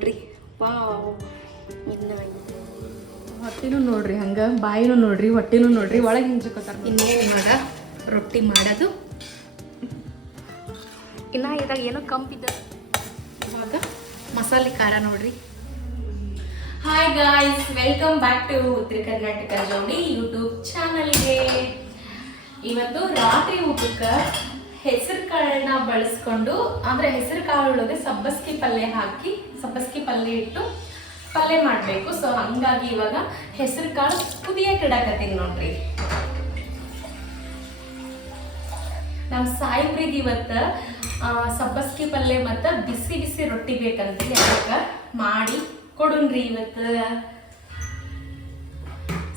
ನೋಡ್ರಿ ವಾವ್. ಇನ್ನು ಹೊಟ್ಟಿನೂ ನೋಡ್ರಿ, ಹಂಗೆ ಬಾಯಿನೂ ನೋಡ್ರಿ, ಹೊಟ್ಟಿನೂ ನೋಡ್ರಿ, ಒಳಗೆ ಹಿಂಜಕೋತಾರ. ಇನ್ನೇನು ಇವಾಗ ರೊಟ್ಟಿ ಮಾಡೋದು. ಇನ್ನು ಇದಾಗ ಏನೋ ಕಂಪಿದ್ದ. ಇವಾಗ ಮಸಾಲೆ ಖಾರ ನೋಡ್ರಿ. Hi guys, welcome back to Uttara Karnataka ಜೋಡಿ ಯೂಟ್ಯೂಬ್ ಚಾನಲ್ಗೆ. ಇವತ್ತು ರಾತ್ರಿ ಊಟಕ್ಕೆ ಹೆಸರು ಕಾಳನ್ನ ಬಳಸ್ಕೊಂಡು, ಅಂದರೆ ಹೆಸರು ಕಾಳೊಳಗೆ ಸಬ್ಬಸ್ಗಿ ಪಲ್ಯ ಹಾಕಿ, ಸಬ್ಬಸ್ಗಿ ಪಲ್ಯ ಇಟ್ಟು ಪಲ್ಯ ಮಾಡಬೇಕು. ಸೊ ಹಂಗಾಗಿ ಇವಾಗ ಹೆಸರು ಕಾಳು ಕುದಿಯಕ್ಕೆ ಇಡಾಕತ್ತೀನಿ ನೋಡ್ರಿ. ನಮ್ಮ ಸಾಯಿಬ್ರಿಗೆ ಇವತ್ತು ಸಬ್ಬಸ್ಗಿ ಪಲ್ಯ ಮತ್ತು ಬಿಸಿ ಬಿಸಿ ರೊಟ್ಟಿ ಬೇಕಂತೇಳಿ ಅದಕ್ಕೆ ಮಾಡಿ ಕೊಡುನ್ರಿ ಇವತ್ತು.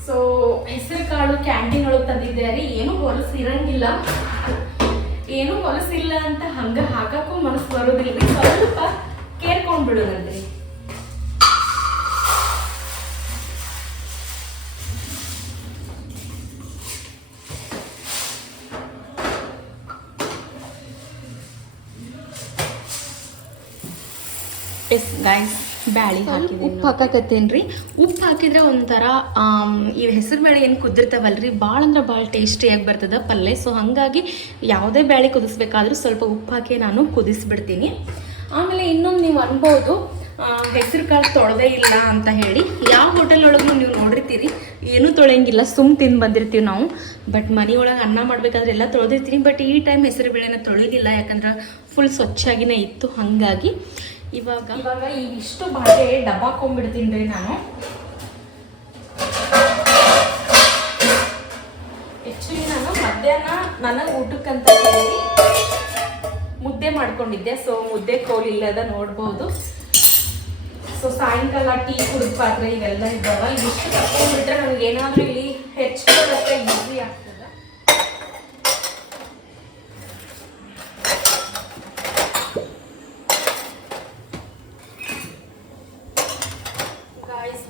ಸೊ ಹೆಸರು ಕಾಳು ಕ್ಯಾಂಟೀನ್ ಒಳಗೆ ತಂದಿದ್ದೆ ರೀ. ಏನೂ ಹೊಲಸಿರಂಗಿಲ್ಲ, ಏನೂ ಹೊಲಸಿಲ್ಲ ಅಂತ ಹಂಗೆ ಹಾಕಕ್ಕೂ ಮನಸ್ಸು ಬರೋದಿಲ್ಲ ರೀ. ಸ್ವಲ್ಪ ಕೇರ್ಕೊಂಡ್ಬಿಡೋಣಂದ್ರಿ. ಗಾಯ್ಸ್, ಬ್ಯಾಳಿ ಹಾಕಿದ್ದೀನಿ, ಉಪ್ಪು ಹಾಕಕತ್ತೇನೆ ರೀ. ಉಪ್ಪು ಹಾಕಿದ್ರೆ ಒಂಥರ ಈ ಹೆಸರು ಬೇಳೆ ಏನು ಕುದಿರ್ತಾವಲ್ರಿ, ಭಾಳ ಅಂದ್ರೆ ಭಾಳ ಟೇಸ್ಟಿಯಾಗಿ ಬರ್ತದೆ ಪಲ್ಯ. ಸೊ ಹಾಗಾಗಿ ಯಾವುದೇ ಬೇಳೆ ಕುದಿಸ್ಬೇಕಾದ್ರೂ ಸ್ವಲ್ಪ ಉಪ್ಪು ಹಾಕಿ ನಾನು ಕುದಿಸ್ಬಿಡ್ತೀನಿ. ಆಮೇಲೆ ಇನ್ನೊಂದು ನೀವು ಅನ್ಬೋದು, ಹೆಸರು ಕಾಳು ತೊಳೆದೇ ಇಲ್ಲ ಅಂತ ಹೇಳಿ. ಯಾವ ಹೋಟೆಲ್ ಒಳಗೂ ನೀವು ನೋಡಿರ್ತೀರಿ, ಏನೂ ತೊಳೆಯಂಗಿಲ್ಲ, ತಿಂದು ಬಂದಿರ್ತೀವಿ ನಾವು. ಬಟ್ ಮನೆಯೊಳಗೆ ಅನ್ನ ಮಾಡಬೇಕಾದ್ರೆ ಎಲ್ಲ ತೊಳೆದಿರ್ತೀನಿ. ಬಟ್ ಈ ಟೈಮ್ ಹೆಸರು ಬೇಳೆನ ತೊಳೆದಿಲ್ಲ, ಯಾಕಂದ್ರೆ ಫುಲ್ ಸ್ವಚ್ಛಾಗಿನೇ ಇತ್ತು. ಹಾಗಾಗಿ ಇವಾಗ ಇಷ್ಟು ಬಾಳೆ ಡಬ್ಬಾಕೊಂಡ್ಬಿಡ್ತೀನಿ ರೀ ನಾನು. ಆ್ಯಕ್ಚುಲಿ ನಾನು ಮಧ್ಯಾಹ್ನ ನನಗೆ ಊಟಕ್ಕಂತ ಹೇಳಿ ಮುದ್ದೆ ಮಾಡ್ಕೊಂಡಿದ್ದೆ. ಸೊ ಮುದ್ದೆ ಕೋಲಿಲ್ಲದ ನೋಡ್ಬೋದು. ಸೊ ಸಾಯಂಕಾಲ ಟೀ ಕುಡಿದ ಪಾತ್ರೆ ಇವೆಲ್ಲ ಇದ್ದಾವ. ಇದಿಷ್ಟು ತಗೊಂಡ್ಬಿಟ್ರೆ ನನಗೆ ಏನಾದರೂ ಇಲ್ಲಿ ಹೆಚ್ಚಿಕೊಳ್ಳೋಕ್ಕೆ ಈಸಿ ಆಗ್ತದೆ.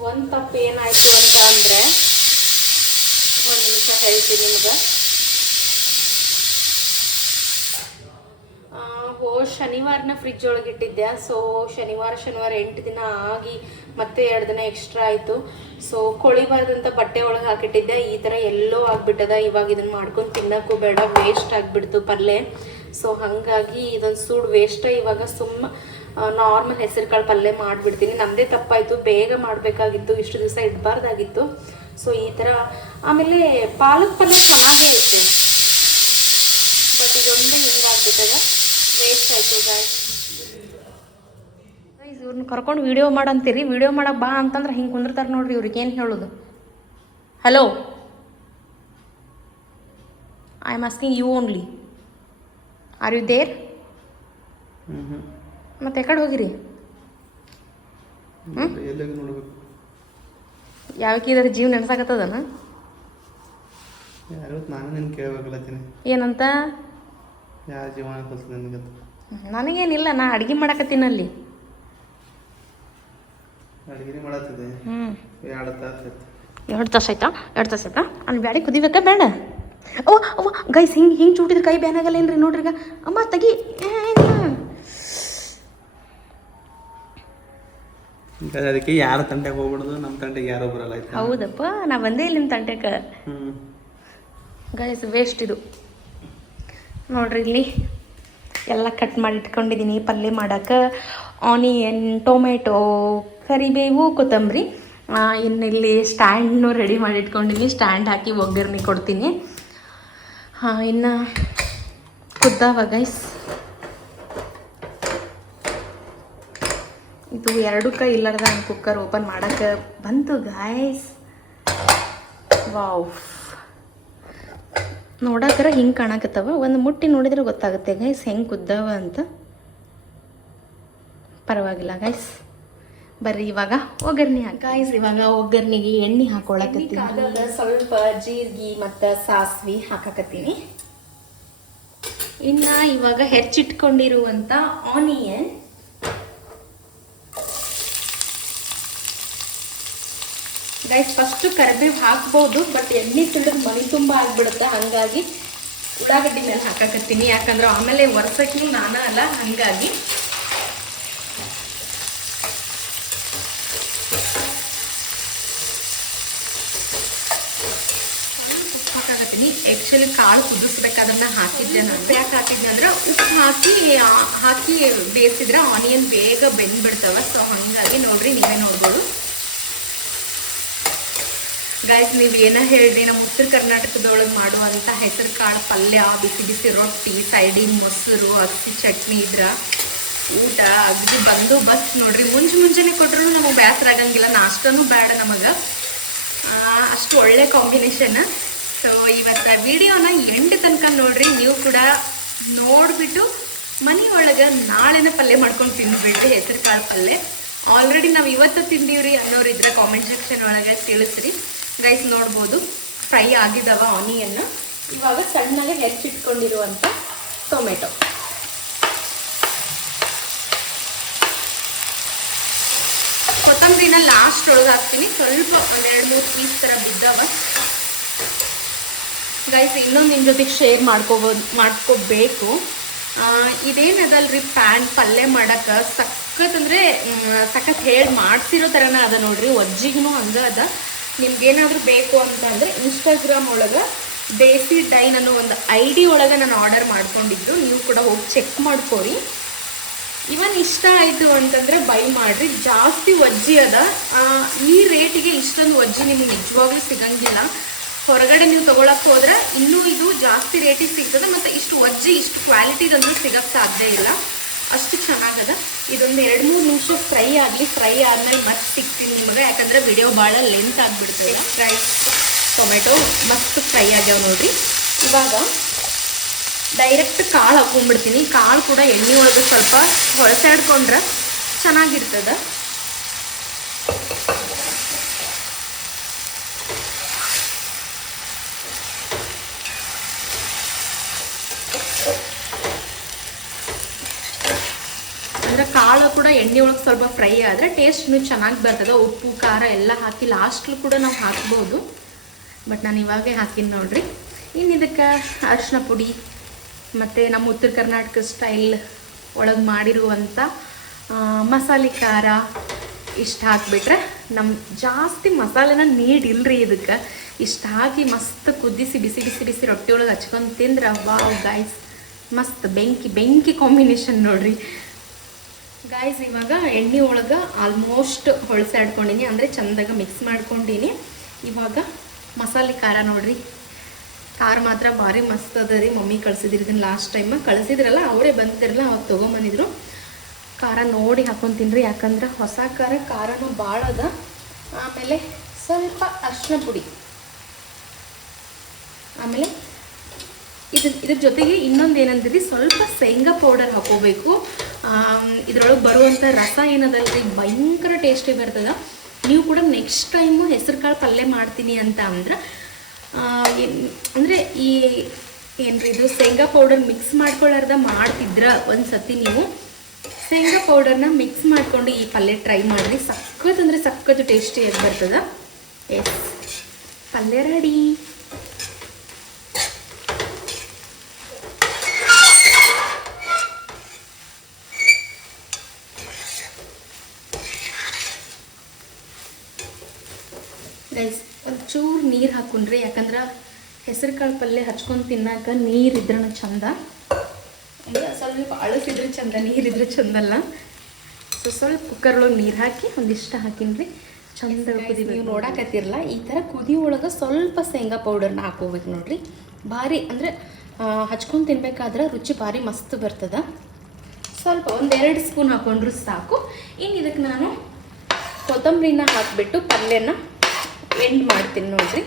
ಒಂದು ತಪ್ಪು ಏನಾಯಿತು ಅಂತ ಅಂದರೆ, ಒಂದು ನಿಮಿಷ ಹೇಳ್ತೀನಿ ನಿಮ್ಗೆ. ಶನಿವಾರನ ಫ್ರಿಜ್ ಒಳಗೆ ಇಟ್ಟಿದ್ದೆ. ಸೊ ಶನಿವಾರ 8 ದಿನ ಆಗಿ ಮತ್ತೆ 2 ದಿನ ಎಕ್ಸ್ಟ್ರಾ ಆಯಿತು. ಸೊ ಕೊಳಿಬಾರ್ದಂತ ಬಟ್ಟೆ ಒಳಗೆ ಹಾಕಿಟ್ಟಿದ್ದೆ. ಈ ಥರ ಎಲ್ಲೋ ಆಗಿಬಿಟ್ಟದ. ಇವಾಗ ಇದನ್ನು ಮಾಡ್ಕೊಂಡು ತಿನ್ನೋಕ್ಕೂ ಬೇಡ, ವೇಸ್ಟ್ ಆಗಿಬಿಡ್ತು ಪಲ್ಯ. ಸೊ ಹಾಗಾಗಿ ಇದೊಂದು ಸೂಡು ವೇಸ್ಟ್. ಇವಾಗ ನಾರ್ಮಲ್ ಹೆಸರು ಕಾಳು ಪಲ್ಯ ಮಾಡಿಬಿಡ್ತೀನಿ. ನಮ್ಮದೇ ತಪ್ಪಾಯಿತು, ಬೇಗ ಮಾಡಬೇಕಾಗಿತ್ತು, ಇಷ್ಟು ದಿವಸ ಇಡಬಾರ್ದಾಗಿತ್ತು. ಸೊ ಈ ಥರ. ಆಮೇಲೆ ಪಾಲಕ್ ಪಲ್ಯ ಚೆನ್ನಾಗೇ ಇತ್ತು, ಬಟ್ ಇದೊಂದೇ ಹಿಂಗಾಗ್ಬಿಟ್ಟದ, ವೇಸ್ಟ್ ಆಯಿತು ಗಾಯ್ಸ್. ಇವ್ರನ್ನ ಕರ್ಕೊಂಡು ವಿಡಿಯೋ ಮಾಡಂತೀರಿ. ವಿಡಿಯೋ ಮಾಡಕ್ಕೆ ಬಾ ಅಂತಂದ್ರೆ ಹಿಂಗೆ ಕುಂದಿರ್ತಾರೆ ನೋಡ್ರಿ. ಇವ್ರಿಗೆ ಏನು ಹೇಳೋದು? Hello, I am asking you only, are you there? ಮತ್ತೆ ಎಕಡೆ ಹೋಗಿರಿ? ಯಾವಕ್ಕಿದ್ರೆ ಜೀವ ನೆನ್ಸಾಕತ್ತದನ? ಏನಂತ? ನನಗೇನಿಲ್ಲ, ನಾ ಅಡ್ಗೆ ಮಾಡಕತ್ತೀನಿ ಅಲ್ಲಿ. 2 ತಾಸು ಆಯ್ತಾ? 2 ತಾಸು ಆಯ್ತಾ? ಅಲ್ಲಿ ಬ್ಯಾಡಿ ಕುದಿಬೇಕಾ ಬೇಡ? ಓ ಗೈಸ್, ಹಿಂಗೆ ಚೂಟಿದ್ರೆ ಕೈ ಬ್ಯಾನ್ ಆಗಲ್ಲ ಏನ್ರಿ? ನೋಡ್ರಿ ಈಗ ಅಮ್ಮ ತೆಗಿ. ಅದಕ್ಕೆ ಯಾರ ತಂಟೆಗೆ ಹೋಗ್ಬಿಡೋದು, ನಮ್ಮ ತಂಟೆಗೆ ಯಾರೋ ಬರಲ್ಲ. ಹೌದಪ್ಪ, ನಾ ಬಂದೇ ಇಲ್ಲ ನಿಮ್ಮ ತಂಟೆಗೆ. ಗೈಸ್, ವೇಸ್ಟ್ ಇದು ನೋಡ್ರಿ. ಇಲ್ಲಿ ಎಲ್ಲ ಕಟ್ ಮಾಡಿ ಇಟ್ಕೊಂಡಿದ್ದೀನಿ ಪಲ್ಯ ಮಾಡೋಕ್ಕೆ. ಆನಿಯನ್, ಟೊಮೆಟೊ, ಕರಿಬೇವು, ಕೊತ್ತಂಬರಿ. ಇನ್ನಿಲ್ಲಿ ಸ್ಟ್ಯಾಂಡ್ನು ರೆಡಿ ಮಾಡಿ ಇಟ್ಕೊಂಡಿದ್ದೀನಿ. ಸ್ಟ್ಯಾಂಡ್ ಹಾಕಿ ಒಗ್ಗರಣೆ ಕೊಡ್ತೀನಿ. ಇನ್ನು ಕುದ್ದಾವ ಗೈಸ್. ಇದು 2 ಕೈ ಇಲ್ಲಾರ್ದ ನಾನು ಕುಕ್ಕರ್ ಓಪನ್ ಮಾಡೋಕ್ಕೆ ಬಂತು ಗಾಯ್ಸ್. ವಾವ್, ನೋಡಕ್ಕಾರ ಹಿಂಗೆ ಕಾಣಕತ್ತವ. ಒಂದು ಮುಟ್ಟಿ ನೋಡಿದ್ರೆ ಗೊತ್ತಾಗುತ್ತೆ ಗೈಸ್ ಹೆಂಗೆ ಕುದ್ದಾವ ಅಂತ. ಪರವಾಗಿಲ್ಲ ಗೈಸ್, ಬರ್ರಿ ಇವಾಗ ಒಗ್ಗರಣೆ ಹಾಕಿ. ಗೈಸ್, ಇವಾಗ ಒಗ್ಗರಣೆಗೆ ಎಣ್ಣೆ ಹಾಕೊಳಕತ್ತೀನಿ. ಸ್ವಲ್ಪ ಜೀರಿಗೆ ಮತ್ತು ಸಾಸಿವೆ ಹಾಕಕತ್ತೀನಿ. ಇನ್ನು ಇವಾಗ ಹೆಚ್ಚಿಟ್ಕೊಂಡಿರುವಂಥ ಆನಿಯನ್, ಗೈಸ್ ಫಸ್ಟು ಕರಿಬೇವು ಹಾಕ್ಬೋದು, ಬಟ್ ಎಣ್ಣೆ ತಿಳಿದು ಮನೆ ತುಂಬ ಆಗಿಬಿಡುತ್ತೆ. ಹಾಗಾಗಿ ಉಳ್ಳಾಗಡ್ಡಿ ಮೇಲೆ ಹಾಕಕತ್ತೀನಿ, ಯಾಕಂದ್ರೆ ಆಮೇಲೆ ವರ್ಷಕ್ಕೂ ನಾನೇ ಅಲ್ಲ. ಹಾಗಾಗಿ ಬರ್ತೀನಿ. ಆ್ಯಕ್ಚುಲಿ ಕಾಳು ಕುದಿಸ್ಬೇಕಾದ್ರೆ ಹಾಕಿದ್ದೆ ನಾನು. ಯಾಕೆ ಹಾಕಿದ್ದೆ ಅಂದ್ರೆ ಉಪ್ಪು ಹಾಕಿ ಬೇಯಿಸಿದ್ರೆ ಆನಿಯನ್ ಬೇಗ ಬೆಂದ್ಬಿಡ್ತಾವೆ. ಸೊ ಹಾಗಾಗಿ ನೋಡ್ರಿ, ನೀವೇ ನೋಡ್ಬೋದು ಗೈಸ್. ನೀವು ಏನೋ ಹೇಳ್ರಿ, ನಮ್ಮ ಉತ್ತರ ಕರ್ನಾಟಕದೊಳಗೆ ಮಾಡುವಂಥ ಹೆಸರು ಕಾಳು ಪಲ್ಯ, ಬಿಸಿ ಬಿಸಿ ರೊಟ್ಟಿ, ಸೈಡಿಗೆ ಮೊಸರು, ಅಕ್ಕಿ ಚಟ್ನಿ ಇದ್ರ ಊಟ ಅಗದಿ ಬಂದು ಬಸ್ ನೋಡ್ರಿ. ಮುಂಜಾನೆ ಕೊಟ್ಟರು ನಮಗೆ ಬೇಸರ ಆಗಂಗಿಲ್ಲ, ನಾಷ್ಟನೂ ಬೇಡ ನಮಗೆ, ಅಷ್ಟು ಒಳ್ಳೆ ಕಾಂಬಿನೇಷನ್. ಸೊ ಇವತ್ತು ವಿಡಿಯೋನ ಎಂಡ್ ತನಕ ನೋಡ್ರಿ. ನೀವು ಕೂಡ ನೋಡಿಬಿಟ್ಟು ಮನೆಯೊಳಗೆ ನಾಳೆನೇ ಪಲ್ಯ ಮಾಡ್ಕೊಂಡು ತಿಂದ್ಬಿಡ್ರಿ ಹೆಸರು ಕಾಳು ಪಲ್ಯ. ಆಲ್ರೆಡಿ ನಾವು ಇವತ್ತು ತಿಂದೀವ್ರಿ ಅನ್ನೋರು ಇದ್ರೆ ಕಾಮೆಂಟ್ ಸೆಕ್ಷನ್ ಒಳಗೆ ತಿಳಿಸ್ರಿ ಗೈಸ್. ನೋಡ್ಬೋದು ಫ್ರೈ ಆಗಿದ್ದಾವ ಆನಿಯನ್ನ. ಇವಾಗ ಸಣ್ಣಗೆ ಹೆಚ್ಚಿಟ್ಕೊಂಡಿರುವಂಥ ಟೊಮೆಟೊ, ಕೊತ್ತಂಬರಿನ ಲಾಸ್ಟ್ ಒಳಗೆ ಹಾಕ್ತೀನಿ. ಸ್ವಲ್ಪ ಒಂದೆರಡು 3 ಪೀಸ್ ಥರ ಬಿದ್ದಾವ ಗೈಸ್. ಇನ್ನೊಂದು ನಿಮ್ಮ ಜೊತೆಗೆ ಶೇರ್ ಮಾಡ್ಕೋಬೇಕು. ಇದೇನದಲ್ರಿ ಪ್ಯಾನ್ ಪಲ್ಯ ಮಾಡೋಕೆ ಸಖತ್ ಅಂದರೆ ಸಖತ್ ಹೇಳಿ ಮಾಡಿಸಿರೋ ಥರನೇ ಅದ ನೋಡ್ರಿ. ಒಜ್ಜಿಗೂ ಹಂಗೆ ಅದ. ನಿಮ್ಗೇನಾದರೂ ಬೇಕು ಅಂತಂದರೆ ಇನ್ಸ್ಟಾಗ್ರಾಮ್ ಒಳಗೆ ದೇಸಿ ಡೈನ್ ಅನ್ನೋ ಒಂದು ID ಒಳಗೆ ನಾನು ಆರ್ಡರ್ ಮಾಡ್ಕೊಂಡಿದ್ದು. ನೀವು ಕೂಡ ಹೋಗಿ ಚೆಕ್ ಮಾಡ್ಕೊರಿ. ಇವನ್ ಇಷ್ಟ ಆಯಿತು ಅಂತಂದರೆ ಬೈ ಮಾಡಿರಿ. ಜಾಸ್ತಿ ಒಜ್ಜಿ ಅದ. ಈ ರೇಟಿಗೆ ಇಷ್ಟೊಂದು ಒಜ್ಜಿ ನಿಮ್ಗೆ ನಿಜವಾಗ್ಲೂ ಸಿಗಂಗಿಲ್ಲ. ಹೊರಗಡೆ ನೀವು ತೊಗೊಳಕ್ಕೆ ಹೋದ್ರೆ ಇನ್ನೂ ಇದು ಜಾಸ್ತಿ ರೇಟಿಗೆ ಸಿಗ್ತದೆ. ಮತ್ತು ಇಷ್ಟು ಒಜ್ಜಿ ಇಷ್ಟು ಕ್ವಾಲಿಟಿದಂದ್ರೂ ಸಿಗೋಕ್ಕೆ ಸಾಧ್ಯ ಇಲ್ಲ, ಅಷ್ಟು ಚೆನ್ನಾಗದ. ಇದೊಂದು 2-3 ನಿಮಿಷ ಫ್ರೈ ಆಗಲಿ. ಫ್ರೈ ಆದಮೇಲೆ ಮತ್ತೆ ಸಿಗ್ತೀನಿ ನಿಮಗೆ, ಯಾಕಂದರೆ ವಿಡಿಯೋ ಭಾಳ ಲೆಂತ್ ಆಗಿಬಿಡ್ತದೆ. ರೈಸ್ ಟೊಮೆಟೊ ಮಸ್ತ್ ಫ್ರೈ ಆಗ್ಯಾವ ನೋಡ್ರಿ. ಇವಾಗ ಡೈರೆಕ್ಟ್ ಕಾಳು ಹಾಕೊಂಡ್ಬಿಡ್ತೀನಿ. ಕಾಳು ಕೂಡ ಎಣ್ಣೆ ಒಳಗೆ ಸ್ವಲ್ಪ ಹೊಳಸಾಡ್ಕೊಂಡ್ರೆ ಚೆನ್ನಾಗಿರ್ತದೆ. ಅಂದರೆ ಕಾಳು ಕೂಡ ಎಣ್ಣೆ ಒಳಗೆ ಸ್ವಲ್ಪ ಫ್ರೈ ಆದರೆ ಟೇಸ್ಟ್ ಇನ್ನೂ ಚೆನ್ನಾಗಿ ಬರ್ತದೆ. ಉಪ್ಪು ಖಾರ ಎಲ್ಲ ಹಾಕಿ ಲಾಸ್ಟ್ಲು ಕೂಡ ನಾವು ಹಾಕ್ಬೋದು, ಬಟ್ ನಾನು ಇವಾಗೇ ಹಾಕಿನಿ ನೋಡ್ರಿ. ಇನ್ನು ಇದಕ್ಕೆ ಅರಿಶಿನ ಪುಡಿ ಮತ್ತು ನಮ್ಮ ಉತ್ತರ ಕರ್ನಾಟಕ ಸ್ಟೈಲ್ ಒಳಗೆ ಮಾಡಿರುವಂಥ ಮಸಾಲೆ ಖಾರ ಇಷ್ಟು ಹಾಕಿಬಿಟ್ರೆ ನಮ್ಮ ಜಾಸ್ತಿ ಮಸಾಲೆನ ನೀಡಿಲ್ರಿ. ಇದಕ್ಕೆ ಇಷ್ಟು ಹಾಕಿ ಮಸ್ತ್ ಕುದಿಸಿ ಬಿಸಿ ಬಿಸಿ ಬಿಸಿ ರೊಟ್ಟಿ ಒಳಗೆ ಹಚ್ಕೊಂಡು ತಿಂದ್ರೆ ವಾವ್ ಗಾಯ್ಸ್, ಮಸ್ತ್ ಬೆಂಕಿ ಕಾಂಬಿನೇಷನ್ ನೋಡ್ರಿ ಗಾಯ್ಸ್. ಇವಾಗ ಎಣ್ಣೆ ಒಳಗೆ ಆಲ್ಮೋಸ್ಟ್ ಹೊಳಸಾಡ್ಕೊಂಡಿನಿ, ಅಂದರೆ ಚೆಂದಾಗ ಮಿಕ್ಸ್ ಮಾಡ್ಕೊಂಡೀನಿ. ಇವಾಗ ಮಸಾಲೆ ಖಾರ ನೋಡ್ರಿ. ಖಾರ ಮಾತ್ರ ಭಾರಿ ಮಸ್ತ್ ಅದ ರೀ. ಮಮ್ಮಿ ಕಳ್ಸಿದ್ರಿ ಇದನ್ನು ಲಾಸ್ಟ್ ಟೈಮ್ ಕಳಿಸಿದ್ರಲ್ಲ, ಅವರೇ ಬಂದಿರಲ್ಲ, ಅವ್ರು ತೊಗೊಂಬಂದಿದ್ರು. ಖಾರ ನೋಡಿ ಹಾಕ್ಕೊಂತೀನಿ, ಯಾಕಂದ್ರೆ ಹೊಸ ಖಾರನೂ ಭಾಳ ಅದ. ಆಮೇಲೆ ಸ್ವಲ್ಪ ಅರಿಶಿನ ಪುಡಿ, ಆಮೇಲೆ ಇದ್ರ ಜೊತೆಗೆ ಇನ್ನೊಂದು ಏನಂದ್ರಿ, ಸ್ವಲ್ಪ ಶೇಂಗಾ ಪೌಡರ್ ಹಾಕೋಬೇಕು. ಇದ್ರೊಳಗೆ ಬರುವಂಥ ರಸ ಏನದಲ್ರಿ ಭಯಂಕರ ಟೇಸ್ಟಿ ಬರ್ತದೆ. ನೀವು ಕೂಡ ನೆಕ್ಸ್ಟ್ ಟೈಮು ಹೆಸರು ಕಾಳು ಪಲ್ಯ ಮಾಡ್ತೀನಿ ಅಂತ ಅಂದ್ರೆ ಅಂದರೆ ಈ ಏನ್ರಿ ಇದು ಶೇಂಗಾ ಪೌಡರ್ ಮಿಕ್ಸ್ ಮಾಡ್ಕೊಳ್ಳಾರ್ದ ಮಾಡ್ತಿದ್ರ ಒಂದು ಸತಿ ನೀವು ಶೇಂಗಾ ಪೌಡರ್ನ ಮಿಕ್ಸ್ ಮಾಡಿಕೊಂಡು ಈ ಪಲ್ಯ ಟ್ರೈ ಮಾಡಿರಿ. ಸಖತ್ ಅಂದರೆ ಸಖತ್ ಟೇಸ್ಟಿಯಾಗಿ ಬರ್ತದೆ. ಎಸ್, ಪಲ್ಯ ರೆಡಿ. ಗೈಸ್ ಒಂಚೂರು ನೀರು ಹಾಕೊಂಡ್ರಿ, ಯಾಕಂದ್ರೆ ಹೆಸರು ಕಾಳು ಪಲ್ಯ ಹಚ್ಕೊಂಡು ತಿನ್ನಾಕ ನೀರಿದ್ರೆ ಚಂದ. ಅಂದರೆ ಸ್ವಲ್ಪ ಅಳಸಿದ್ರೆ ಚಂದ, ನೀರಿದ್ರೆ ಚಂದಲ್ಲ. ಸೊ ಸ್ವಲ್ಪ ಕುಕ್ಕರ್ಳೊಳಗೆ ನೀರು ಹಾಕಿ ಒಂದಿಷ್ಟು ಹಾಕಿನ್ರಿ, ಚಂದ ಕುದಿ. ನೀವು ನೋಡಾಕತ್ತಿರಲ್ಲ, ಈ ಥರ ಕುದಿ ಒಳಗೆ ಸ್ವಲ್ಪ ಶೇಂಗಾ ಪೌಡರ್ನ ಹಾಕೋಬೇಕು ನೋಡ್ರಿ. ಭಾರಿ ಅಂದರೆ ಹಚ್ಕೊಂಡು ತಿನ್ಬೇಕಾದ್ರೆ ರುಚಿ ಭಾರಿ ಮಸ್ತ್ ಬರ್ತದೆ. ಸ್ವಲ್ಪ 1-2 ಸ್ಪೂನ್ ಹಾಕೊಂಡ್ರು ಸಾಕು. ಇನ್ನು ಇದಕ್ಕೆ ನಾನು ಕೊತ್ತಂಬರಿನ ಹಾಕಿಬಿಟ್ಟು ಪಲ್ಯನ ಎಂಡ್ ಮಾಡ್ತೀನಿ ನೋಡ್ರಿ.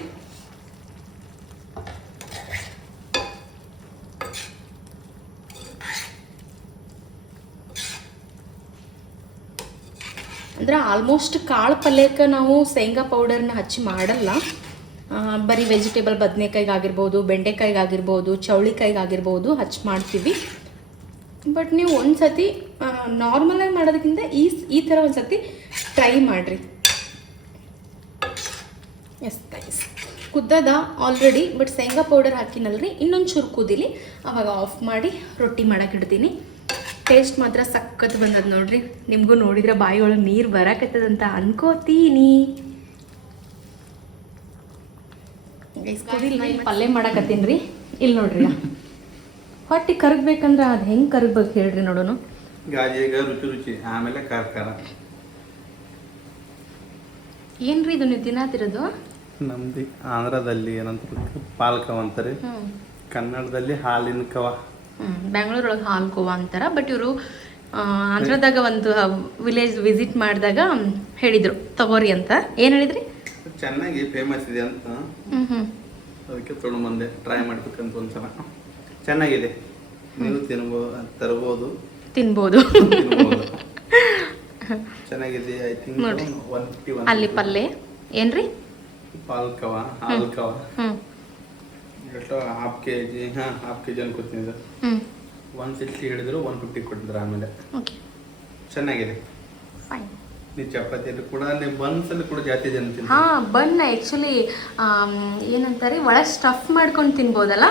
ಅಂದ್ರೆ ಆಲ್ಮೋಸ್ಟ್ ಕಾಳು ಪಲ್ಯಕ್ಕೆ ನಾವು ಶೇಂಗಾ ಪೌಡರ್ನ ಹಚ್ಚಿ ಮಾಡಲ್ಲ. ಬರೀ ವೆಜಿಟೇಬಲ್ ಬದನೆಕಾಯಿಗಾಗಿರ್ಬೋದು, ಬೆಂಡೆಕಾಯಿಗಾಗಿರ್ಬೋದು, ಚೌಳಿಕಾಯಿಗಾಗಿರ್ಬೋದು ಹಚ್ಚಿ ಮಾಡ್ತೀವಿ. ಬಟ್ ನೀವು ಒಂದು ಸತಿ ನಾರ್ಮಲಾಗಿ ಮಾಡೋದಕ್ಕಿಂತ ಈ ಥರ ಒಂದು ಸತಿ ಟ್ರೈ ಮಾಡಿರಿ. ಎಸ್ ಗೈಸ್, ಕುದ್ದದ ಆಲ್ರೆಡಿ, ಬಟ್ ಶೇಂಗಾ ಪೌಡರ್ ಹಾಕಿನಲ್ರಿ, ಇನ್ನೊಂದು ಚೂರು ಕುದಿಲಿ, ಆವಾಗ ಆಫ್ ಮಾಡಿ ರೊಟ್ಟಿ ಮಾಡಕ್ಕೆ ಇಡ್ತೀನಿ. ಟೇಸ್ಟ್ ಮಾತ್ರ ಸಖತ್ ಬಂದದ ನೋಡ್ರಿ. ನಿಮಗೂ ನೋಡಿದ್ರೆ ಬಾಯಿ ಒಳಗೆ ನೀರು ಬರಕತ್ತದಂತ ಅನ್ಕೋತೀನಿ ಪಲ್ಯ ಮಾಡಕತ್ತೀನಿ ರೀ. ಇಲ್ಲಿ ನೋಡ್ರಿ, ಹೊಟ್ಟಿ ಕರಗ್ಬೇಕಂದ್ರೆ ಅದು ಹೆಂಗೆ ಕರಗ್ಬೇಕು ಹೇಳ್ರಿ ನೋಡೋಣ. ಗಾಜಿಗ ರುಚಿ ರುಚಿ, ಆಮೇಲೆ ಖಾರ ಖಾರ. ಏನ್ರಿ ಇದು ನೀವು ತಿನ್ನತಿರೋದು? ನಮ್ದು ಆಂಧ್ರದಲ್ಲಿ ಏನಂತ ಪಾಲ್ಕವ ಅಂತಾರೆ, ಕನ್ನಡದಲ್ಲಿ ಹಾಲಿನ ಕವ. ಬೆಂಗಳೂರೊಳಗೆ ಹಾಲು ಕೋವಾ ಅಂತಾರ. ಬಟ್ ಇವರು ಆಂಧ್ರದಾಗ ಒಂದು ವಿಲೇಜ್ ವಿಸಿಟ್ ಮಾಡಿದಾಗ ಹೇಳಿದ್ರು ತಗೋರಿ ಅಂತ. ಏನು ಹೇಳಿದ್ರಿ? ಚೆನ್ನಾಗಿ ಫೇಮಸ್ ಇದೆ ಅಂತ, ಅದಕ್ಕೆ ತೊಗೊಂಡು ಬಂದೆ ಟ್ರೈ ಮಾಡ್ಬೇಕಂತ ಒಂದ್ಸಲ. ಚೆನ್ನಾಗಿದೆ, ನೀವು ತರ್ಬೋದು, ತಿನ್ಬೋದು. ಚೆನ್ನಾಗಿದೆ. ಐ ಥಿಂಕ್ ನೋಡ್ರಿ 151 ಅಲ್ಲಿ ಪಲ್ಯ ಏನ್ರಿ? ಪಾಲ್ಕವ, ಹಾಲ್ಕವ ಎಷ್ಟು ಹಾಫ್ kg, ಹಾಫ್ kg ಅನ್ಕೋತೀನಿ. 160 ಹೇಳಿದ್ರು, 150 ಕೊಟ್ಟಿದ್ರು. ಆಮೇಲೆ ಚೆನ್ನಾಗಿದೆ. ನೀವು ಚಪಾತಿಯಲ್ಲಿ ಕೂಡ, ನೀವು ಬನ್ಸಲ್ಲಿ ಕೂಡ ಜಾಸ್ತಿ ಜನ ತಿಂತಾರೆ. ಹಾ, ಬನ್ ಆ್ಯಕ್ಚುಲಿ ಏನಂತಾರೆ, ಒಳಗೆ ಸ್ಟಫ್ ಮಾಡ್ಕೊಂಡು ತಿನ್ಬೋದಲ್ಲ,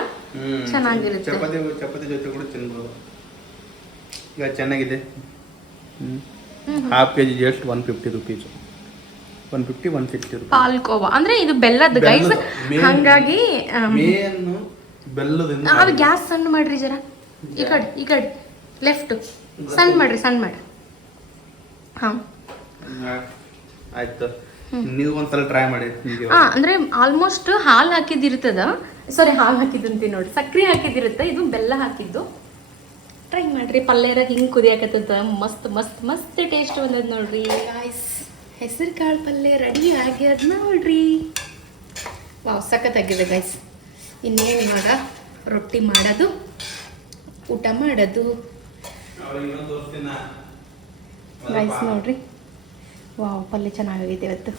ಚೆನ್ನಾಗಿರುತ್ತೆ. ಚಪಾತಿ ಜೊತೆ ಕೂಡ ತಿನ್ಬೋದು. ಈಗ ಚೆನ್ನಾಗಿದೆ. Half kg just 150 rupees, 150 160 rupees. Palkova ಅಂದ್ರೆ ಇದು ಬೆಲ್ಲದ ಗೈಸ್, ಹಾಗಾಗಿ ಮೇನ್ ಬೆಲ್ಲದಿಂದ. ಅದು ಗ್ಯಾಸ್ ಸಣ್ಣ ಮಾಡ್ರಿ ಜರ, ಈ ಕಡೆ ಲೆಫ್ಟ್ ಸಣ್ಣ ಮಾಡ್ರಿ, ಸಣ್ಣ ಮಾಡಿ. ಹಾ ಆಯ್ತು, ನೀವು ಒಂದ್ಸಲ ಟ್ರೈ ಮಾಡಿ. ಅಂದ್ರೆ ಆಲ್ಮೋಸ್ಟ್ ಹಾಲು ಹಾಕಿದಿರ್ತದ, ಸಾರಿ ಹಾಲು ಹಾಕಿದ್ದಂತೀನಿ ನೋಡಿ, ಸಕ್ರೆ ಹಾಕಿದಿರುತ್ತೆ, ಇದು ಬೆಲ್ಲ ಹಾಕಿದ್ದು. ಟ್ರೈ ಮಾಡ್ರಿ, ಪಲ್ಯರ ಹಿಂಗೆ ಕುದಿಯಾಕತ್ತದ, ಮಸ್ತ್ ಮಸ್ತ್ ಮಸ್ತ್ ಟೇಸ್ಟ್ ಬಂದದ ನೋಡ್ರಿ ಗಾಯ್ಸ್. ಹೆಸರು ಕಾಳು ಪಲ್ಯ ರೆಡಿ ಆಗ್ಯದ ನೋಡ್ರಿ. ವಾವ್, ಸಖತ್ತಾಗಿದೆ ಗೈಸ್. ಇನ್ನೇನು ಇವಾಗ ರೊಟ್ಟಿ ಮಾಡೋದು, ಊಟ ಮಾಡೋದು ಗೈಸ್. ನೋಡ್ರಿ, ವಾವ್, ಪಲ್ಯ ಚೆನ್ನಾಗೈತೆ ಇವತ್ತು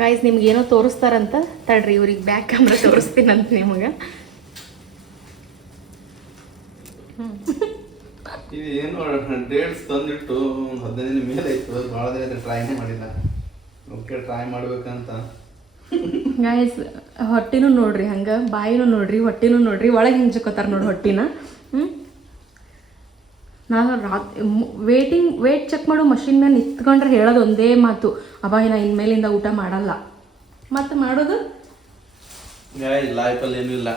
ಗೈಸ್. ನಿಮ್ಗೇನೋ ತೋರಿಸ್ತಾರಂತ ತಡ್ರಿ, ಇವ್ರಿಗೆ ಬ್ಯಾಕ್ ಕ್ಯಾಮ್ರಾ ತೋರಿಸ್ತೀನಂತ ನಿಮಗೆ. ಇದು ಏನು ಡೇಟ್ಸ್ ತಂದಿಟ್ಟು 15 ದಿನ ಮೇಲೆ ಆಯ್ತು, ಭಾಳ ದಿನ ಟ್ರೈನೇ ಮಾಡಿಲ್ಲ. ಓಕೆ, ಟ್ರೈ ಮಾಡ್ಬೇಕಂತ ಗೈಸ್. ಹೊಟ್ಟಿನೂ ನೋಡ್ರಿ, ಹಂಗೆ ಬಾಯಿನೂ ನೋಡ್ರಿ, ಹೊಟ್ಟಿನೂ ನೋಡ್ರಿ, ಒಳಗೆ ಹಿಂಚಕೋತಾರ ನೋಡಿ ಹೊಟ್ಟಿನ. ನಾನು ವೇಟ್ ಚೆಕ್ ಮಾಡೋ ಮಷಿನ್ ಮೇಲೆ ನಿಂತ್ಕೊಂಡ್ರೆ ಹೇಳೋದು ಒಂದೇ ಮಾತು, ಅವಾಗ ನಾ ಇನ್ಮೇಲಿಂದ ಊಟ ಮಾಡಲ್ಲ. ಮತ್ತೆ ಮಾಡೋದು ಲೈಫಲ್ಲಿ ಏನೂ ಇಲ್ಲ,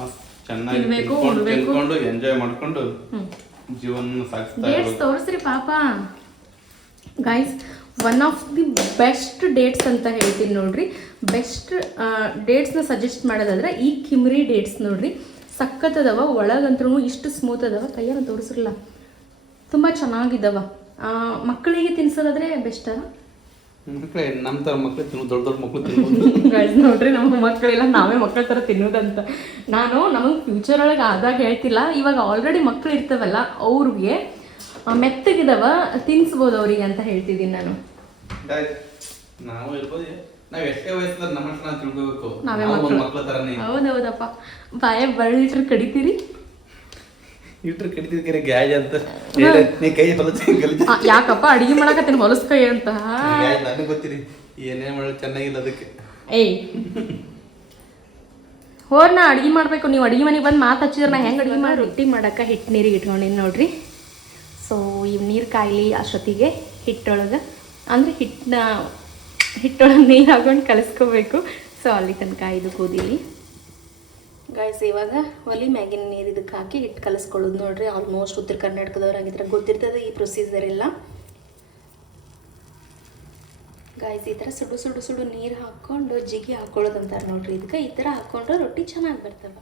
ಮಸ್ತ್ ಚೆನ್ನಾಗಿ ತಿನ್ಕೊಂಡು ಎಂಜಾಯ್ ಮಾಡ್ಕೊಂಡು ಜೀವನ ಸಾಗಿಸ್ತಾ ಡೇಟ್ಸ್ ತೋರಿಸ್ರಿ ಪಾಪ. Guys, one of the best dates ಅಂತ ಹೇಳ್ತೀನಿ ನೋಡ್ರಿ. ಬೆಸ್ಟ್ ಡೇಟ್ಸ್ನ ಸಜೆಸ್ಟ್ ಮಾಡೋದಾದ್ರೆ ಈ ಕಿಮ್ರಿ ಡೇಟ್ಸ್ ನೋಡ್ರಿ, ಸಖತ್ತದವ. ಒಳಗಂತೂ ಇಷ್ಟು ಸ್ಮೂತ್ ಅದಾವ, ಕೈಯನ್ನು ತೋರಿಸಿರಲ್ಲ, ತುಂಬ ಚೆನ್ನಾಗಿದ್ದಾವ. ಮಕ್ಕಳಿಗೆ ತಿನ್ಸೋದಾದ್ರೆ ಬೆಸ್ಟ್ ಅಲ್ಲ. ನಮ್ಮ ಥರ ಮಕ್ಕಳು ತಿನ್ನೋ, ದೊಡ್ಡ ದೊಡ್ಡ ಮಕ್ಕಳು ತಿನ್ನೋದು ನೋಡ್ರಿ, ನಮ್ಮ ಮಕ್ಕಳೆಲ್ಲ ನಾವೇ ಮಕ್ಕಳ ಥರ ತಿನ್ನೋದಂತ. ನಮಗೆ ಫ್ಯೂಚರ್ ಒಳಗೆ ಆದಾಗ ಹೇಳ್ತಿಲ್ಲ, ಇವಾಗ ಆಲ್ರೆಡಿ ಮಕ್ಕಳು ಇರ್ತಾವಲ್ಲ ಅವ್ರಿಗೆ ಮೆತ್ತಗಿದವ, ತಿನ್ಸ್ಬೋದು ಅವ್ರಿಗೆ ಅಂತ ಹೇಳ್ತಿದ್ದೀನಿ ನಾನು. ನಾವು ಇರ್ಬೋದು, ನಾವು ಎಷ್ಟೇ ವಯಸ್ಸಲ್ಲಿ ನಮ್ಮ ನಾವು ತಿಳ್ಕೋಬೇಕು, ನಾವೇ ಮಕ್ಕಳ ಥರನೇ. ಹೌದೌದಪ್ಪ, ಬಾಯ ಬರಲಿಟ್ರು ಕಡಿತೀರಿ, ಇಟ್ರು ಕಡಿತಿದ್ ಕರೆ ಗ್ಯಾಜ್ ಅಂತ ನೀ ಕೈ ಯಾಕಪ್ಪ ಅಡಿಗೆ ಮಾಡಕತ್ತೇನೆ ಹೊಲಸ್ ಕೈ ಅಂತ. ನನಗೆ ಗೊತ್ತಿರಿ, ಏನೇನು ಮಾಡೋದು ಚೆನ್ನಾಗಿಲ್ಲ ಅದಕ್ಕೆ. ಏಯ್ ಹೋರ್, ನಾ ಅಡಿಗೆ ಮಾಡ್ಬೇಕು, ನೀವು ಅಡಿಗೆ ಮನೆಗೆ ಬಂದು ಮಾತು ಹಚ್ಚಿದ್ರೆ ನಾ ಹೆಂಗೆ ಅಡಿಗೆ ಮಾಡಿ. ರೊಟ್ಟಿ ಮಾಡಕ್ಕೆ ಹಿಟ್ಟು ನೀರಿಗೆ ಇಟ್ಕೊಂಡಿನಿ ನೋಡ್ರಿ. ಸೊ ಈ ನೀರು ಕಾಯಿಲಿ ಅಷ್ಟೊತ್ತಿಗೆ ಹಿಟ್ಟೊಳಗೆ, ಅಂದರೆ ಹಿಟ್ಟೊಳಗೆ ನೀರು ಹಾಕೊಂಡು ಕಲಿಸ್ಕೋಬೇಕು. ಸೊ ಅಲ್ಲಿ ತನಕ ಇದು ಕೂದಿಲಿ ಗೈಸ್. ಇವಾಗ ಒಲಿ ಮ್ಯಾಗಿನ ನೀರು ಇದಕ್ಕೆ ಹಾಕಿ ಹಿಟ್ಟು ಕಲಿಸ್ಕೊಳ್ಳೋದು ನೋಡ್ರಿ. ಆಲ್ಮೋಸ್ಟ್ ಉತ್ತರ ಕರ್ನಾಟಕದವ್ರಾಗಿದ್ರೆ ಗೊತ್ತಿರ್ತದೆ ಈ ಪ್ರೊಸೀಜರ್ ಎಲ್ಲ ಗೈಸ್. ಈ ಥರ ಸುಡು ಸುಡು ಸುಡು ನೀರು ಹಾಕ್ಕೊಂಡು ಜಿಗಿ ಹಾಕ್ಕೊಳ್ಳೋದು ಅಂತಾರೆ ನೋಡ್ರಿ. ಇದಕ್ಕೆ ಈ ಥರ ಹಾಕ್ಕೊಂಡ್ರೆ ರೊಟ್ಟಿ ಚೆನ್ನಾಗಿ ಬರ್ತವೆ.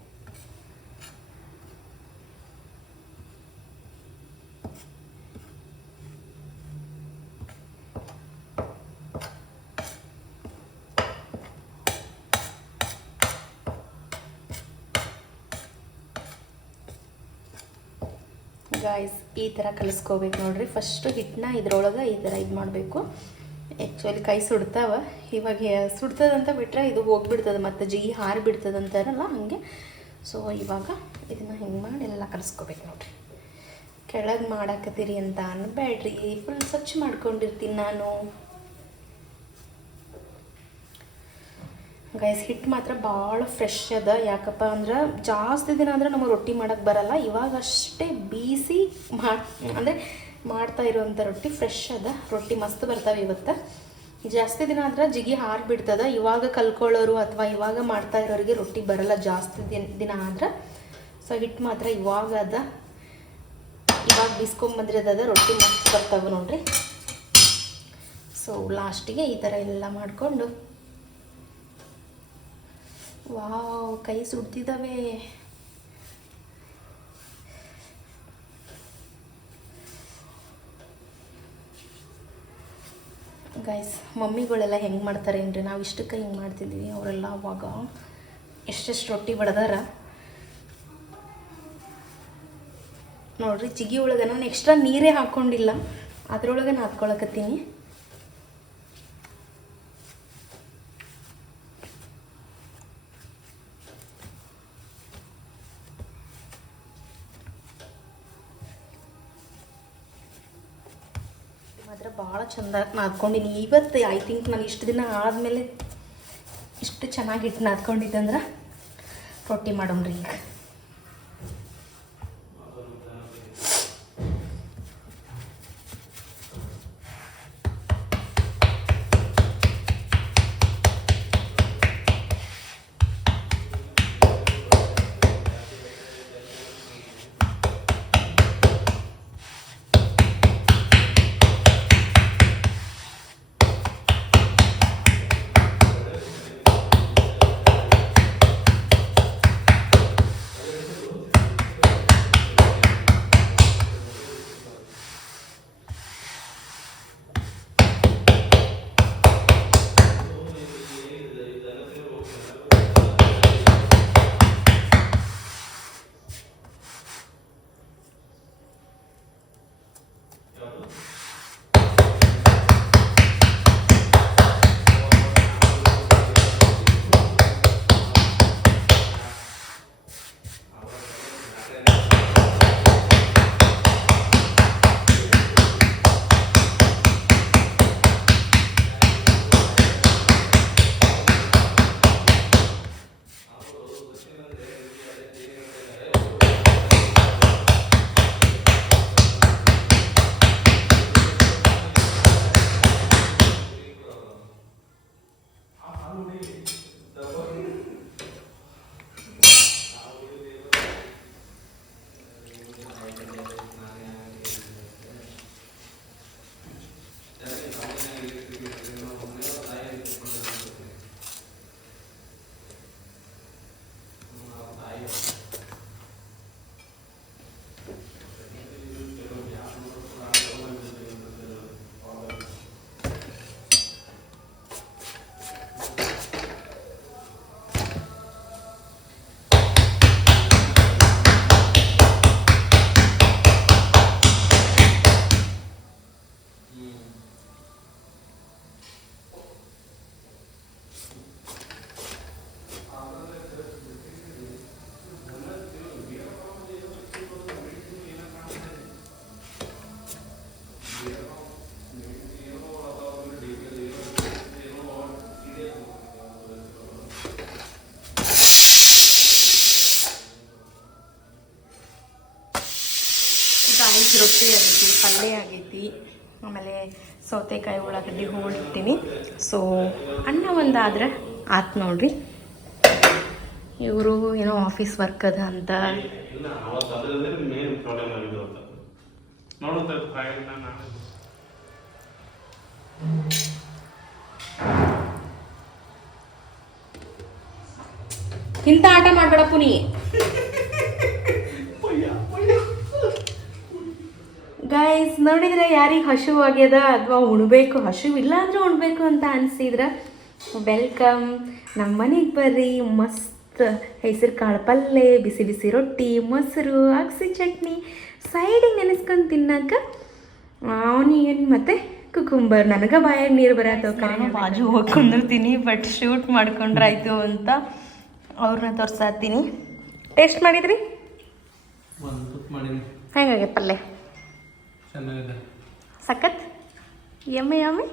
ಗಾಯ್ಸ್, ಈ ಥರ ಕಲಿಸ್ಕೋಬೇಕು ನೋಡ್ರಿ. ಫಸ್ಟು ಹಿಟ್ಟನ್ನ ಇದ್ರೊಳಗೆ ಈ ಥರ ಇದು ಮಾಡಬೇಕು. ಆ್ಯಕ್ಚುಲಿ ಕೈ ಸುಡ್ತಾವ, ಇವಾಗ ಸುಡ್ತದಂತ ಬಿಟ್ಟರೆ ಇದು ಹೋಗ್ಬಿಡ್ತದೆ, ಮತ್ತು ಜಿಗಿ ಹಾರಿಬಿಡ್ತದೆ ಅಂತಾರಲ್ಲ ಹಾಗೆ. ಸೊ ಇವಾಗ ಇದನ್ನು ಹಿಂಗೆ ಮಾಡಿ ಎಲ್ಲ ಕಲಿಸ್ಕೋಬೇಕು ನೋಡ್ರಿ. ಕೆಳಗೆ ಮಾಡಾಕತ್ತೀರಿ ಅಂತ ಅನ್ಬೇಡ್ರಿ, ಫುಲ್ ಸ್ವಚ್ಛ ಮಾಡ್ಕೊಂಡಿರ್ತೀನಿ ನಾನು ಗೈಸ್. ಹಿಟ್ಟು ಮಾತ್ರ ಭಾಳ ಫ್ರೆಶ್ ಅದ. ಯಾಕಪ್ಪ ಅಂದ್ರೆ ಜಾಸ್ತಿ ದಿನ ಅಂದ್ರೆ ನಮಗೆ ರೊಟ್ಟಿ ಮಾಡೋಕ್ಕೆ ಬರಲ್ಲ. ಇವಾಗ ಅಷ್ಟೇ ಬೀಸಿ ಮಾಡ್ತಾ ಇರೋವಂಥ ರೊಟ್ಟಿ ಫ್ರೆಶ್ ಅದ. ರೊಟ್ಟಿ ಮಸ್ತ್ ಬರ್ತಾವೆ ಇವತ್ತು. ಜಾಸ್ತಿ ದಿನ ಆದ್ರೆ ಜಿಗಿ ಹಾರ್ಬಿಡ್ತದ. ಇವಾಗ ಕಲ್ಕೊಳ್ಳೋರು ಅಥವಾ ಇವಾಗ ಮಾಡ್ತಾ ಇರೋರಿಗೆ ರೊಟ್ಟಿ ಬರಲ್ಲ ಜಾಸ್ತಿ ದಿನ ಆದ್ರೆ. ಸೊ ಹಿಟ್ಟು ಮಾತ್ರ ಇವಾಗ ಬಿಸ್ಕೊಂಬಂದಿರೋದ ರೊಟ್ಟಿ ಮಸ್ತ್ ಬರ್ತಾವೆ ನೋಡ್ರಿ. ಸೊ ಲಾಸ್ಟಿಗೆ ಈ ಥರ ಎಲ್ಲ ಮಾಡಿಕೊಂಡು, ವಾವ್ ಕೈ ಸುಡ್ತಿದ್ದಾವೆ. ಗೈಸ್ ಮಮ್ಮಿಗಳೆಲ್ಲ ಹೆಂಗೆ ಮಾಡ್ತಾರೆ ಏನ್ರಿ, ನಾವು ಇಷ್ಟಕ್ಕೆ ಹಿಂಗೆ ಮಾಡ್ತಿದ್ವಿ, ಅವರೆಲ್ಲ ಅವಾಗ ಎಷ್ಟೆಷ್ಟು ರೊಟ್ಟಿ ಬಡ್ದಾರ ನೋಡ್ರಿ. ಜಿಗಿ ಒಳಗೆ ನಾನು ಎಕ್ಸ್ಟ್ರಾ ನೀರೇ ಹಾಕ್ಕೊಂಡಿಲ್ಲ, ಅದ್ರೊಳಗೆ ನಾನು ಹಾಕ್ಕೊಳಕತ್ತೀನಿ. ಮಾತ್ರ ಭಾಳ ಚಂದ ನಾದ್ಕೊಂಡಿನಿ ಇವತ್ತು. ಐ ಥಿಂಕ್ ನಾನು ಇಷ್ಟು ದಿನ ಆದಮೇಲೆ ಇಷ್ಟು ಚೆನ್ನಾಗಿ ಹಿಟ್ಟು ನಾದ್ಕೊಂಡಿದ್ದಂದ್ರೆ ರೊಟ್ಟಿ ಮಾಡೋಣ್ರಿ ಈಗ. ರೊಟ್ಟಿ ಆಗೈತಿ, ಪಲ್ಯ ಆಗೈತಿ, ಆಮೇಲೆ ಸೌತೆಕಾಯಿ ಉಳ್ಳಾಗಡ್ಡಿ ಹೋಳಿಡ್ತೀನಿ. ಸೊ ಅನ್ನ ಒಂದಾದ್ರೆ ಆತು ನೋಡ್ರಿ. ಇವರು ಏನೋ ಆಫೀಸ್ ವರ್ಕ್ ಅದ ಅಂತ ಇಂಥ ಆಟ ಮಾಡಬೇಡ ಪುನಿ. ಗೈಸ್ ನೋಡಿದ್ರೆ ಯಾರಿಗೆ ಹಸಿವು ಆಗ್ಯದ ಅಥವಾ ಉಣ್ಬೇಕು, ಹಸಿವಿಲ್ಲ ಅಂದರೆ ಉಣ್ಬೇಕು ಅಂತ ಅನಿಸಿದ್ರೆ ವೆಲ್ಕಮ್, ನಮ್ಮ ಮನೆಗೆ ಬರ್ರಿ. ಮಸ್ತ್ ಹೆಸರು ಕಾಳು ಪಲ್ಯ, ಬಿಸಿ ಬಿಸಿ ರೊಟ್ಟಿ, ಮೊಸರು, ಅಗಸಿ ಚಟ್ನಿ, ಸೈಡಿಗೆ ನೆನೆಸ್ಕೊಂಡು ತಿನ್ನಕ ಆನಿಯನ್ ಮತ್ತು ಕುಕುಂಬರ್. ನನಗೆ ಬಾಯಾಗ ನೀರು ಬರತ್ತವ. ಕರೆ ಬಾಜು ಹೋಗಿ ಕುಂದಿರ್ತೀನಿ, ಬಟ್ ಶೂಟ್ ಮಾಡ್ಕೊಂಡ್ರಾಯ್ತು ಅಂತ ಅವ್ರನ್ನ ತೋರ್ಸಾತೀನಿ. ಟೇಸ್ಟ್ ಮಾಡಿದ್ರಿ? ಹೆಂಗಾಗೈತೆ ಪಲ್ಯ? ಸಖತ್ ಯಮ್ಮೆ ಯಮ್ಮೆ.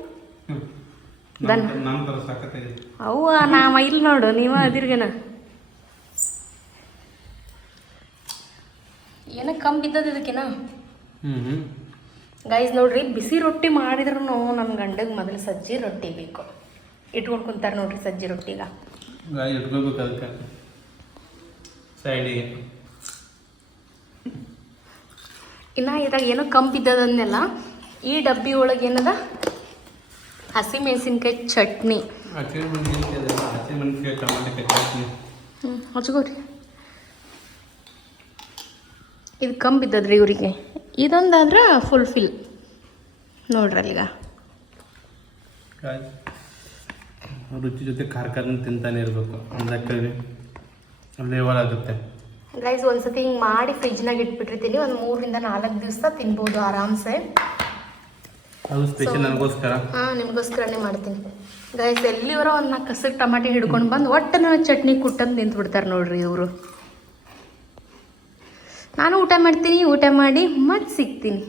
ಅವ್ವ ನಾವ ಇಲ್ಲಿ ನೋಡು, ನೀವ ಅದಿರ್ಗನ ಏನ ಕಮ್ಮಿ ಬಿದ್ದದ ಇದಕ್ಕೆನ. ಗೈಸ್ ನೋಡ್ರಿ, ಬಿಸಿ ರೊಟ್ಟಿ ಮಾಡಿದ್ರು ನನ್ನ ಗಂಡಗೆ ಮೊದಲು ಸಜ್ಜಿ ರೊಟ್ಟಿ ಬೇಕು. ಇಟ್ಕೊಂಡು ಕುಂತಾರೆ ನೋಡ್ರಿ ಸಜ್ಜಿ ರೊಟ್ಟಿಗ. ಇಟ್ಕೋಬೇಕು ಅದಕ್ಕೆ ಸೈಡಿಗೆ. ಇನ್ನು ಇದ್ರಾಗ ಏನೋ ಕಂಪಿದ್ದದನ್ನೆಲ್ಲ ಈ ಡಬ್ಬಿ ಒಳಗೆ ಏನದ ಹಸಿಮೆಣಸಿನ್ಕಾಯಿ ಚಟ್ನಿ. ಹಸಿಮೆಣಸಿನ್ಕಾಯಿ ಟೊಮೆಟೊ ಚಟ್ನಿ ಹಚ್ಕೋರಿ. ಇದು ಕಂಬಿದ್ದದ್ರಿ ಇವರಿಗೆ. ಇದೊಂದಾದ್ರೆ ಫುಲ್ಫಿಲ್ ನೋಡ್ರಲ್ಲೀಗ. ರುಚಿ ಜೊತೆ ಖಾರ ತಿಂತಾನೆ ಇರಬೇಕು, ಅಂದ್ರೆ ಲೇವಲ್ ಆಗುತ್ತೆ. ಗೈಸ್ ಒಂದ್ಸತಿ ಹಿಂಗೆ ಮಾಡಿ ಫ್ರಿಜ್ನಾಗ ಇಟ್ಬಿಟ್ಟಿರ್ತೀನಿ. ಒಂದು 3 ರಿಂದ 4 ದಿವಸ ತಿನ್ಬೋದು ಆರಾಮ್ಸೆ. ಅದು ಸ್ಪೆಷಲ್ ನನಗೋಸ್ಕರ. ಹಾಂ, ನಿಮಗೋಸ್ಕರನೇ ಮಾಡ್ತೀನಿ ಗೈಸ್. ಎಲ್ಲಿವರ ಒಂದು 4 ಕಸರು ಟಮಾಟಿ ಹಿಡ್ಕೊಂಡು ಬಂದು ಒಟ್ಟು ನನ್ನ ಚಟ್ನಿ ಕುಟ್ಟಂದು ನಿಂತ್ಬಿಡ್ತಾರೆ ನೋಡ್ರಿ ಇವರು. ನಾನು ಊಟ ಮಾಡ್ತೀನಿ. ಊಟ ಮಾಡಿ ಮತ್ತೆ ಸಿಗ್ತೀನಿ.